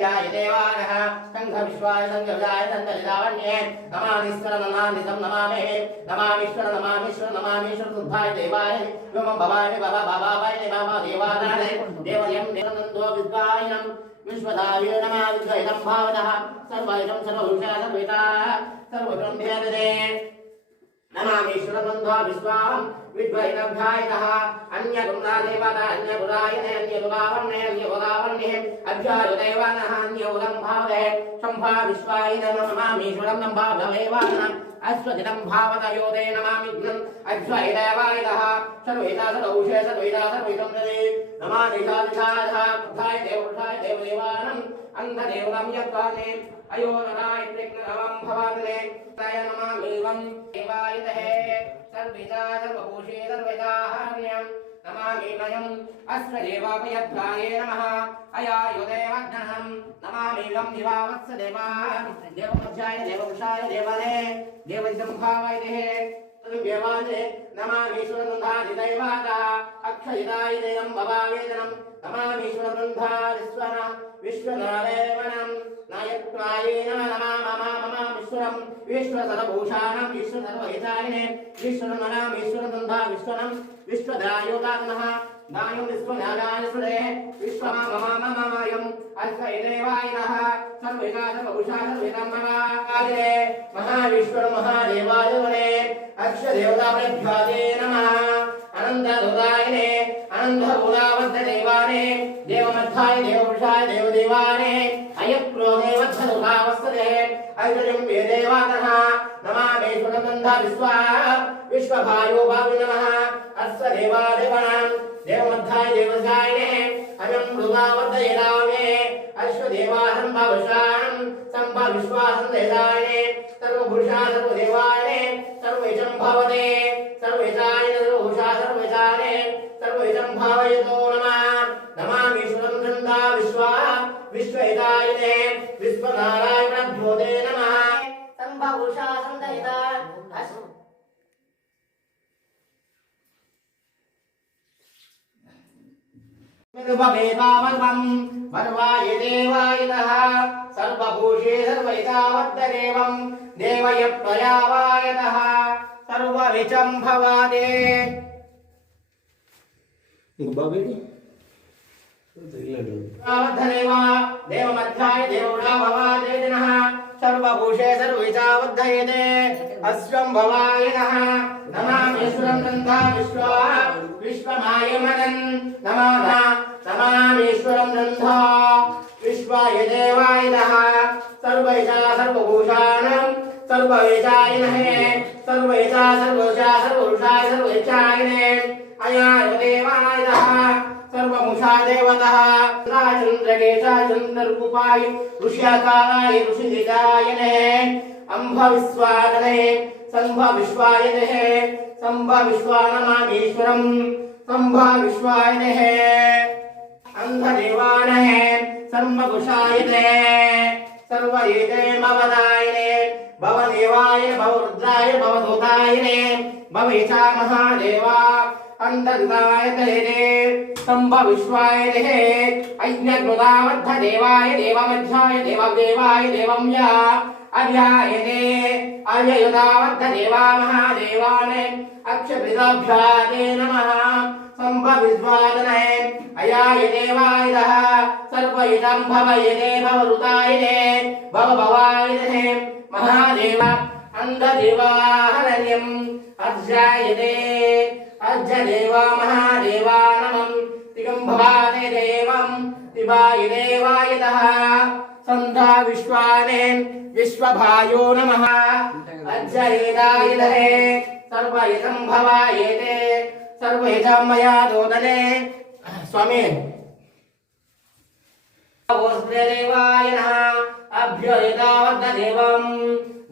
याय देवानः संघ विश्वाय संघविदाय संघविदावन्ये नमामीश्वर नमामितं नमामि नमामीश्वर नमामीश्वर नमामीश्वर शुद्धाय देवाय व्योमं भवाय भवा भवाय नमः देवानाय देवयं देवनन्दो विद्वायनं विश्वदाय नमः विद्वैतं भावनः सर्वैतं सर्वभूषा सर्वेता सर्वगुणं ध्यायते नमामीश्वर नन्दो विश्वां विद्वैतभ्यायतः अन्यगुणा देवता अन्यगुणायने अन्यगुणावर्णे अन्यगुणावर्णे अभ्याय देवानः अन्यगुणं भावे शम्भा विश्वाय नमामीश्वरं नम्भावैवानः अश्वजितं भावतयो ते नमामिघ्नम् अश्वै देवायतः सर्वेता सर्वौषे सर्वेता सर्वैतं ददे नमानिशादिशादः बुद्धाय देवपुरुषाय देवदेवानम् अन्धदेवतं यत्त्वाने अयोनराय त्रिग्नवं भवान्ने तय नमामीवं देवायतः सर्वेता सर्वभूषे सर्वेताहर्यं नमामीमयम् अश्वदेवापयद्धाये नमः अयायुदेवघ्नहं नमामीवं दिवावत्सदेवाः देवमध्याय देवपुरुषाय देवने देवसंभावैदेः तद्व्यवाने नमामीश्वरबन्धादिदैवातः अक्षयिताय देवं भवावेदनं नमामीश्वरबन्धा विश्वनारायणं नायक्त्वाये नमामीश्वरं विश्वसर्वभूषाणं विश्वसर्वहितायने विश्वनमामीश्वरबन्धा विश्वनं विश्वदायोदात्मः नायं विश्वनारायणसुरे विश्वमाममाममायम् अश्वदेवायनः सर्वेता सर्वभूषा सर्वेतं भवाये महाविश्वर महादेवाय वने अक्षदेवताभ्यादे नमः अनन्तदुदायने अनन्तभूतावद्धदेवाने देवमध्याय देवपुरुषाय देवदेवाने अयक्रोदेवद्धदुदावस्तदे ऐश्वर्यं वेदेवातः नमामीश्वरबन्धा विश्वभायो भावि नमः अश्वदेवादेवानां देवमध्याय देवजायने अयं मृगावद्धयदामे अश्वदेवाहं भवशानं सम्भविश्वासं देदायने सर्वभूषा सर्वदेवायने सर्वेशं भवते सर्वेशाय सर्वभूषा सर्वेशाने सर्वेशं भावयतो नमः नमामीश्वरं चन्दा विश्वहितायने विश्वनारायणभ्यो ते नमः सम्भभूषा सन्दहिता सर्ववेदावल्वं वर्वाय देवायतः सर्वभूषे सर्वैतावद्देवं देवयप्रयावायतः सर्वविचं भवादे आवद्धदेवा देवमध्याय देवपुरुषा भवादे दिनः सर्वभूषे सर्वैतावद्धयते अस्वं भवायनः नमामीश्वरं नन्दा विश्वमायमनन् नमामीश्वरं नन्दा विश्वाय देवायनः सर्वैषा सर्वभूषाणां सर्वैषायनः सर्वैषा सर्वोषा सर्वभूषाय सर्वैषायने अयाय देवायनः सर्वमुषा देवतः चन्द्रकेशाय चन्द्ररूपाय ऋष्याकाराय ऋषिदिगायने अम्भविश्वादने सम्भविश्वायनः सम्भविश्वानमामीश्वरं सम्भविश्वायनः अन्धदेवानः सर्वकुशायते सर्वयेते भवदायने भवदेवाय भवरुद्राय भवदूतायने भवेशा महादेवा अंतर्दायते सम्भविश्वायते ऐज्ञकृतावद्धदेवाय देवमध्याय देवदेवाय देवं या अभ्यायते अव्ययुतावद्धदेवा महादेवाने अक्षपिताभ्यादे नमः सम्भविश्वादने अयाय देवायतः सर्वयुतं भवयते भवरुतायते भवभवायते महादेव अन्धदेवाहरण्यम् अर्जायते अज्जदेवा महादेवा नमं दिगम्भवादे देवं दिवाय देवायतः सन्धा विश्वाने विश्वभायो नमः अज्जयेदायते सर्वयतं भवायते सर्वयतं मया दोदने स्वामी देवाय नमः अभ्ययतावद्धदेवं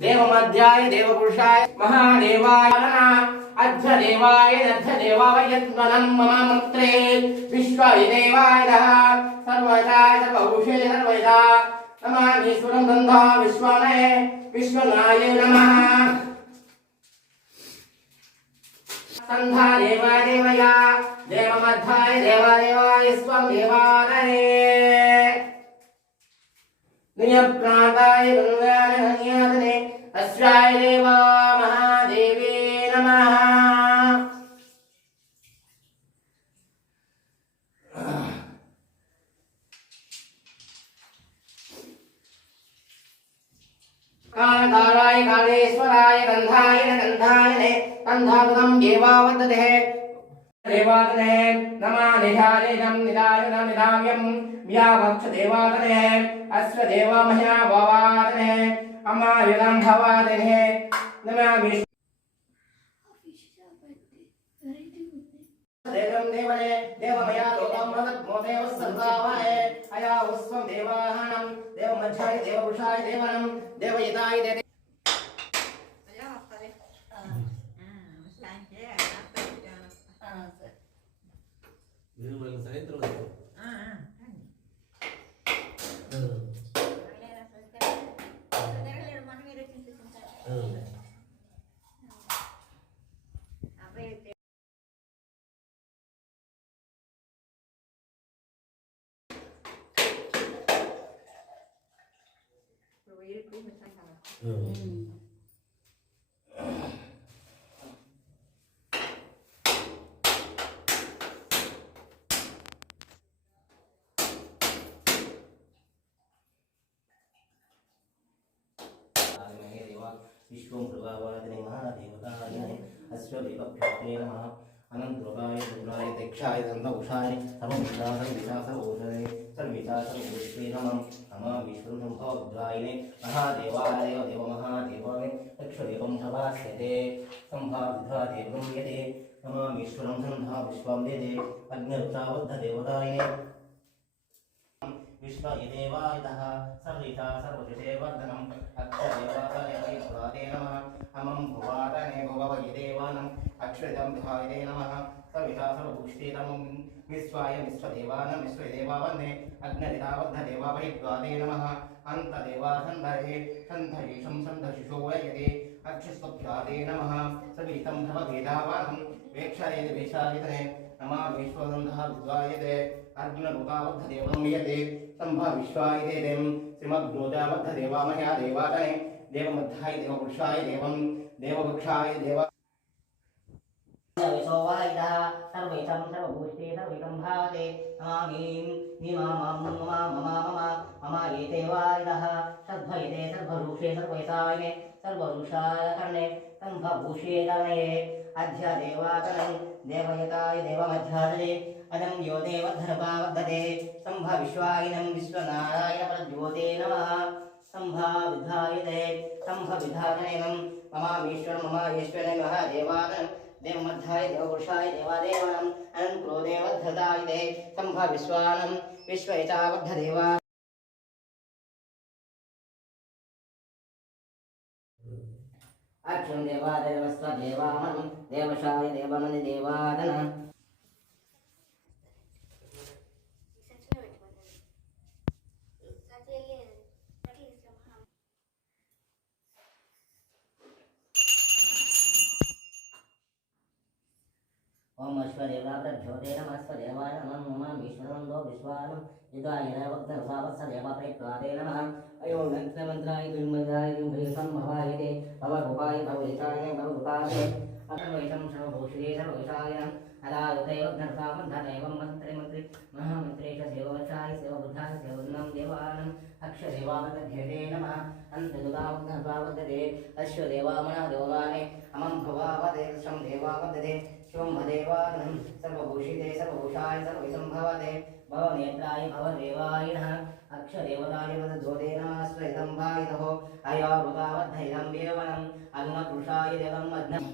देवमध्याय देवपुरुषाय महादेवाय नमः अध्यदेवाय नध्यदेवावयत्मनं मम मन्त्रे विश्वाय देवाय नमः सर्वदाय सर्वभूषे सर्वदा नमामीश्वरं गन्धा विश्वने विश्वनाय नमः संधा देवादेवया देवमध्याय देवादेवाय स्वं देवानये नियप्राताय गङ्गानन्यातने अस्याय देवा महादेवे नमः। कालकालाय कालेश्वराय गन्धाय गन्धायने गन्धागुणं देवावदते देवातने नमः निधायनं निधायनं निधाव्यं व्यावक्ष देवातने अस्य देवामह्या भवातने अमायुधं भवातने नमः विष्णु देवं देवने देवमया लोकं मदत्मो देवः सर्वावहे अया उस्वं देवाहनं देवमध्याय देवपुरुषाय देवनं देवयिताय देव विश्वं प्रभावादिने महादेवताय अश्वदेवभ्ये नमः अनन्तरूपाय रुद्राय दक्षाय दन्तउषाय सर्वविशासर्वोषधे सर्वविशासर्वोषधे नमः नमः विष्णुं सम्भवरुद्रायणे महादेवाय देवमहादेवाय दक्षदेवं प्रभास्यते सम्भाविधादेवं यते नमः विष्णुं सन्धा विश्वं देदे अग्निरुचाबद्धदेवताय विश्वदेवायतः सर्विता सर्वजते वर्धनम् अक्षदेवाय पुराते नमः अमं भुवातने भुववये देवानम् अक्षरं विहाये नमः सर्विता सर्वभूषितमं विश्वाय विश्वदेवानं विश्वदेवावन्ने अग्निरितावद्धदेवावहिद्वादे नमः अन्तदेवासन्धये सन्धयेशं सन्धशिशो वयते अक्षस्वभ्यादे नमः सवितं भवभेदावानं वेक्षरे वेशायतने नमः विश्वसन्धः विद्वायते अर्जुनरूपावद्धदेवं यते सम्भाविश्वाय देवं श्रीमद्रोजावद्धदेवामह्या देवातने देवमध्याय देवपुरुषाय देवं देववृक्षाय देव विसोवायितः सर्वैतं सर्वभूषिते सर्वैतं भाते नमामीं मम एते वायितः सद्भयते सर्वरूषे सर्वैतायने सर्वरुषाय कर्णे सम्भभूषे तनये अध्य देवातनं देवयताय देवमध्यादने अदं यो देवधर्मावद्धते सम्भविश्वायिनं विश्वनारायण प्रद्योते नमः सम्भाविधायते सम्भविधानयनं ममामीश्वरं ममायेश्वरे महादेवानं देवमध्याय देवपुरुषाय देवादेवानम् अनन्तो देवद्धताय दे सम्भविश्वानं विश्वैतावद्धदेवा अक्षं देवादेवस्वदेवामनं देवशाय देवमनि देवादन ओम अश्वदेवाभ्यो नमः स्वदेवाय नमः नमामि ईश्वरं दो विश्वानं युगाय वक्तसावत्सदेवाप्रैप्लादे नमः अयो नक्षत्रमन्त्राय गुण्मजाय गुम्भयसम्भवायते भवरूपाय भवैताय भवरूपाय अथर्वैतं सर्वभूषिते सर्वैतायनम् अदायुते वग्नसामन्धदैवं मन्त्रे महामन्त्रेश सेववचाय सेवबुद्धाय सेवन्नं देवानम् अक्षदेवावदध्यते नमः अन्तदुदावग्नभावदते अश्वदेवामना देवाने अमं भवावदे शं देवावदते शिवं भदेवानं सर्वभूषिते सर्वभूषाय सर्वसम्भवते भवनेत्राय भवदेवायिनः अक्षदेवताय वदधोते नमः स्वेदं भायितः अयावृतावद्धैदं देवनम् अग्नपुरुषाय देवं मध्नम्